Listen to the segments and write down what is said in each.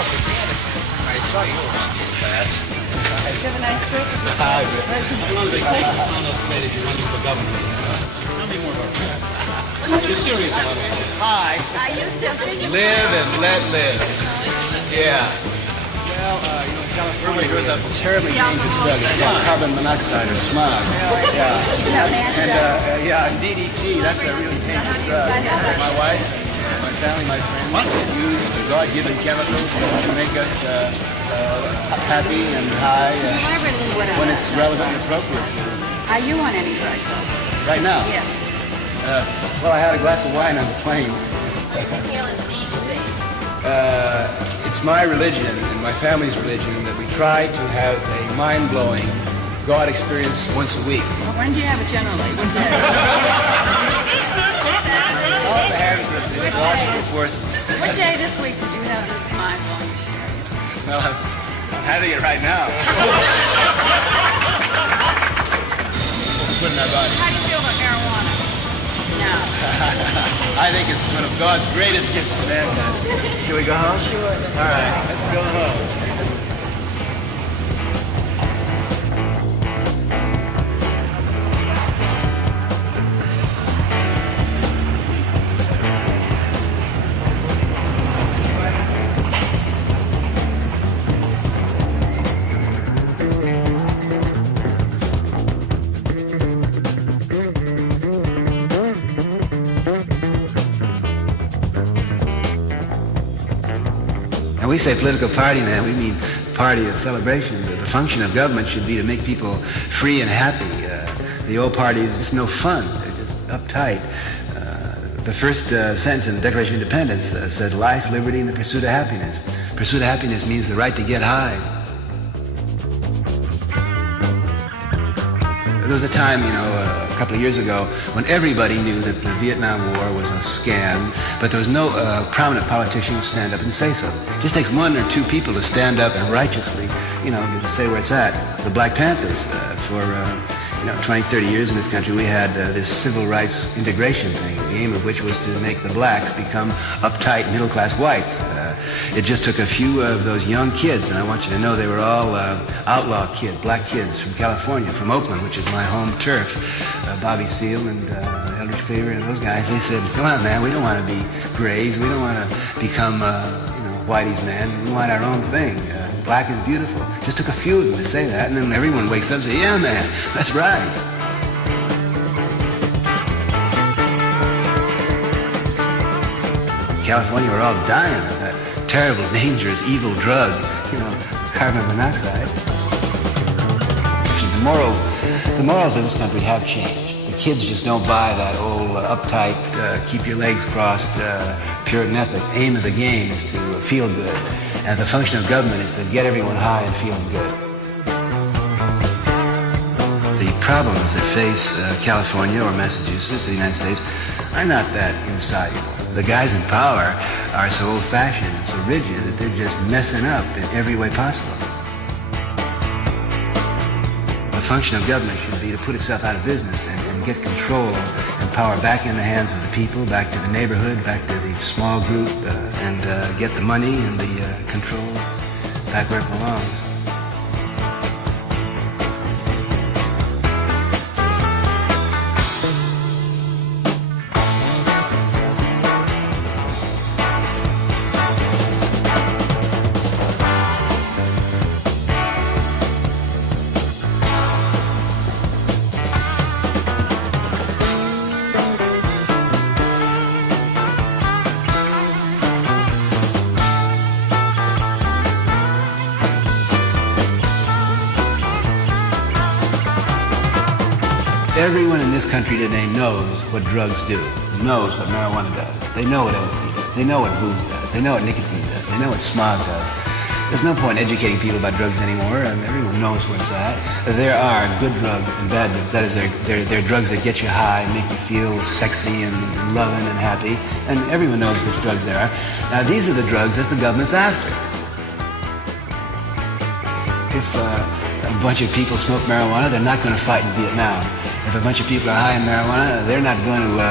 I saw you around these parts. Did you have a nice trip? Hi, I'm on vacation. I found out today that you're running for governor. Tell me more about that. You're serious about it. Hi. Are you still thinking? Live and let live. Yeah. Well, California heard that terribly dangerous drug. It's called carbon monoxide or smog. And DDT, that's a really dangerous drug. My wife, my family, my friends use God-given chemicals to make us happy and high when it's relevant and appropriate. Are you on any drugs, though? Right now? Yes. Well, I had a glass of wine on the plane. It's my religion and my family's religion that we try to have a mind-blowing God experience once a week. Well, when do you have it generally? What's that? It's all in the hands of the astrological forces. What day this week did you have this mind-blowing experience? Well, I'm having it right now. Put in our bodies. How do you feel about marijuana? No. I think it's one of God's greatest gifts to mankind. Shall we go home? Sure. All right, let's go home. We say political party, man, we mean party of celebration. The function of government should be to make people free and happy. The old party is just no fun. They're just uptight. The first sentence in the Declaration of Independence said life, liberty, and the pursuit of happiness. Pursuit of happiness means the right to get high. There was a time, a couple of years ago when everybody knew that the Vietnam War was a scam, but there was no prominent politician who stand up and say so. It just takes one or two people to stand up and righteously, to say where it's at. The Black Panthers, for 20, 30 years in this country, we had this civil rights integration thing, the aim of which was to make the blacks become uptight middle-class whites. It just took a few of those young kids, and I want you to know they were all outlaw kids, black kids from California, from Oakland, which is my home turf. Bobby Seale and Eldridge Cleaver and those guys, they said, come on, man, we don't want to be grays. We don't want to become, whitey's man. We want our own thing. Black is beautiful. Just took a few of them to say that, and then everyone wakes up and says, yeah, man, that's right. California, we're all dying of that terrible, dangerous, evil drug, carbon monoxide. The morals of this country have changed. The kids just don't buy that old uptight, keep your legs crossed, Puritan ethic. Aim of the game is to feel good. And the function of government is to get everyone high and feeling good. The problems that face California or Massachusetts, the United States, are not that insoluble. The guys in power are so old-fashioned and so rigid that they're just messing up in every way possible. The function of government should be to put itself out of business and get control and power back in the hands of the people, back to the neighborhood, back to the small group, and get the money and the control back where it belongs. Everyone in this country today knows what drugs do, knows what marijuana does. They know what LSD does. They know what booze does. They know what nicotine does. They know what smog does. There's no point in educating people about drugs anymore. Everyone knows where it's at. There are good drugs and bad drugs. That is, they're drugs that get you high and make you feel sexy and loving and happy. And everyone knows which drugs there are. Now, these are the drugs that the government's after. If a bunch of people smoke marijuana, they're not going to fight in Vietnam. If a bunch of people are high in marijuana, they're not going to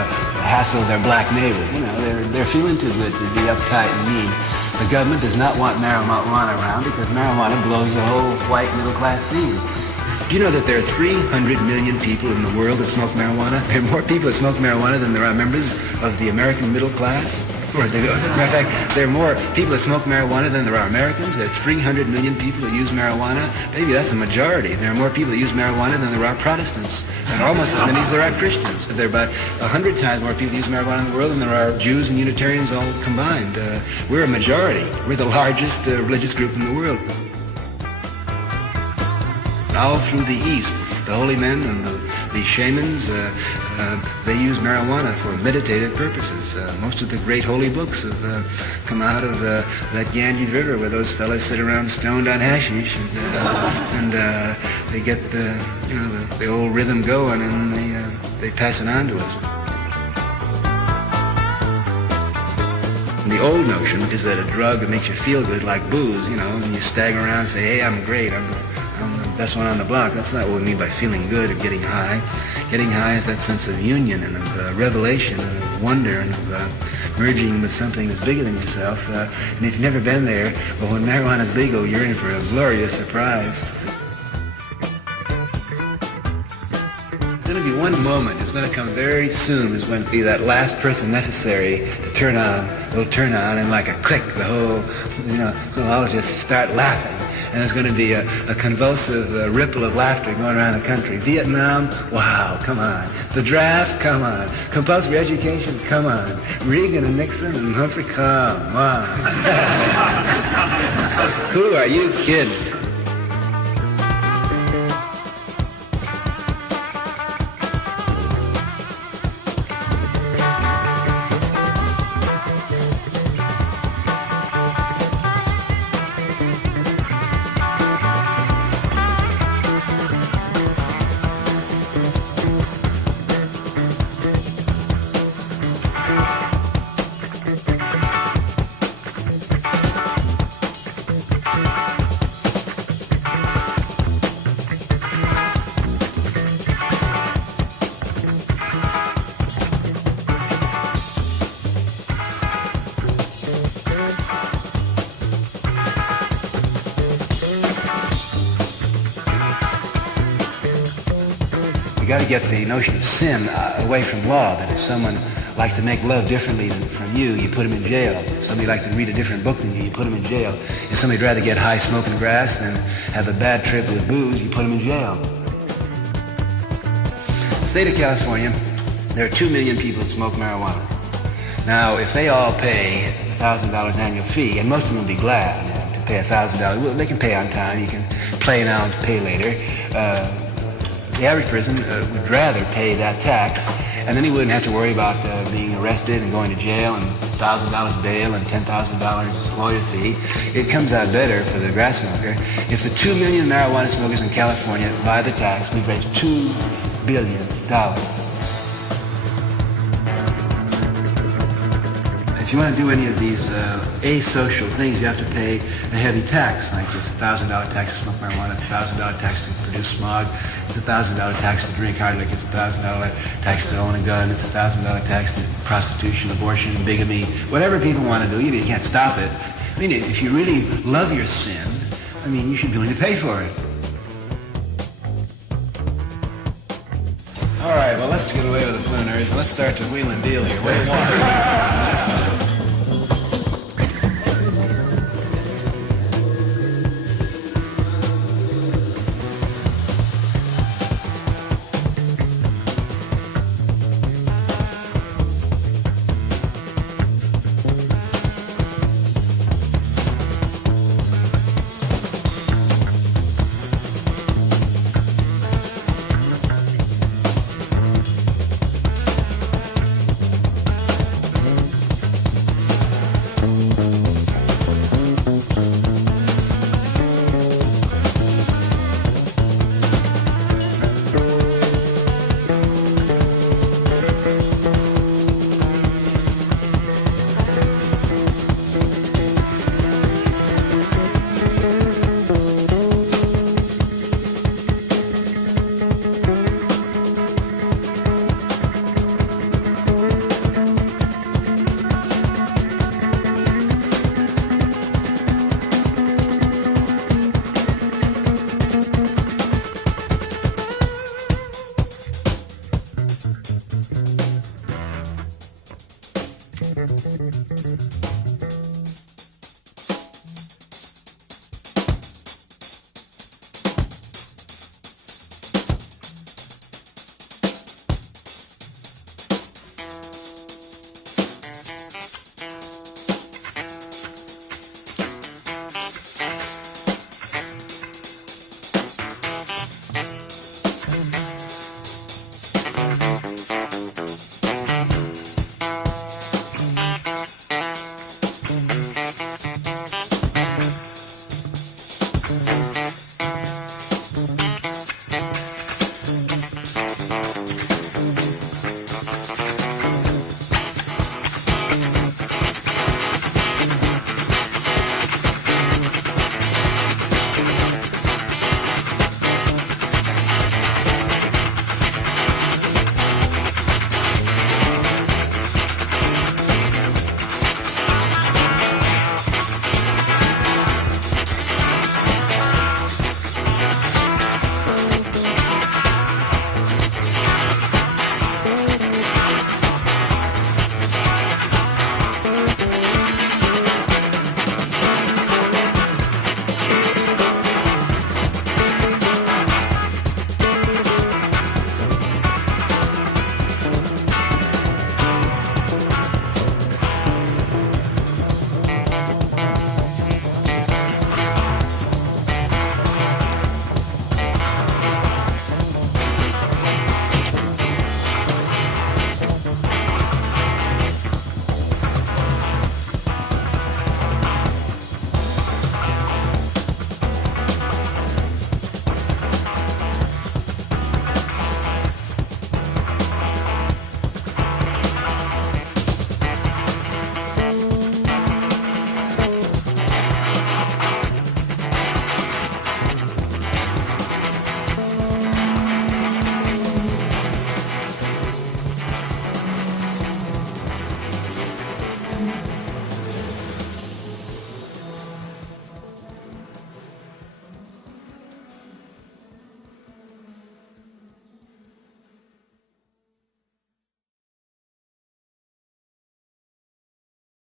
hassle their black neighbors. They're feeling too good to be uptight and mean. The government does not want marijuana around because marijuana blows the whole white middle class scene. Do you know that there are 300 million people in the world that smoke marijuana? There are more people that smoke marijuana than there are members of the American middle class. Matter of fact, there are more people that smoke marijuana than there are Americans. There are 300 million people that use marijuana. Maybe that's a majority. There are more people that use marijuana than there are Protestants, and almost as many as there are Christians. There are about 100 times more people that use marijuana in the world than there are Jews and Unitarians all combined. We're a majority. We're the largest religious group in the world. All through the East, the holy men and the shamans, they use marijuana for meditative purposes. Most of the great holy books have come out of that Ganges River where those fellas sit around stoned on hashish and they get the old rhythm going and they pass it on to us. And the old notion is that a drug that makes you feel good, like booze, and you stagger around and say, hey, I'm great, I'm the best one on the block. That's not what we mean by feeling good or getting high. Getting high is that sense of union and of revelation and of wonder and of merging with something that's bigger than yourself. And if you've never been there, well, when marijuana is legal, you're in for a glorious surprise. There's going to be one moment, it's going to come very soon, is when be that last person necessary to turn on, will turn on, and like a click, the whole, they'll all just start laughing. And there's going to be a convulsive ripple of laughter going around the country. Vietnam, wow, come on. The draft, come on. Compulsory education, come on. Reagan and Nixon and Humphrey, come on. Who are you kidding? You got to get the notion of sin away from law, that if someone likes to make love differently from you, you put him in jail. If somebody likes to read a different book than you put him in jail. If somebody'd rather get high smoking grass than have a bad trip with booze, you put him in jail. In the state of California, there are 2 million people that smoke marijuana. Now, if they all pay $1,000 annual fee, and most of them will be glad to pay $1,000, well, they can pay on time. You can play now and pay later. The average person would rather pay that tax, and then he wouldn't have to worry about being arrested and going to jail and $1,000 bail and $10,000 lawyer fee. It comes out better for the grass smoker. If the 2 million marijuana smokers in California buy the tax, we've raised $2 billion. If you want to do any of these asocial things, you have to pay a heavy tax, like it's a $1,000 tax to smoke marijuana, $1,000 tax to produce smog, it's a $1,000 tax to drink hard liquor, it's a $1,000 tax to own a gun, it's a $1,000 tax to prostitution, abortion, bigamy, whatever people want to do, you can't stop it. I mean, if you really love your sin, I mean, you should be willing to pay for it. All right, well, let's get away with the preliminaries. Let's start to wheel and deal here. What do you want?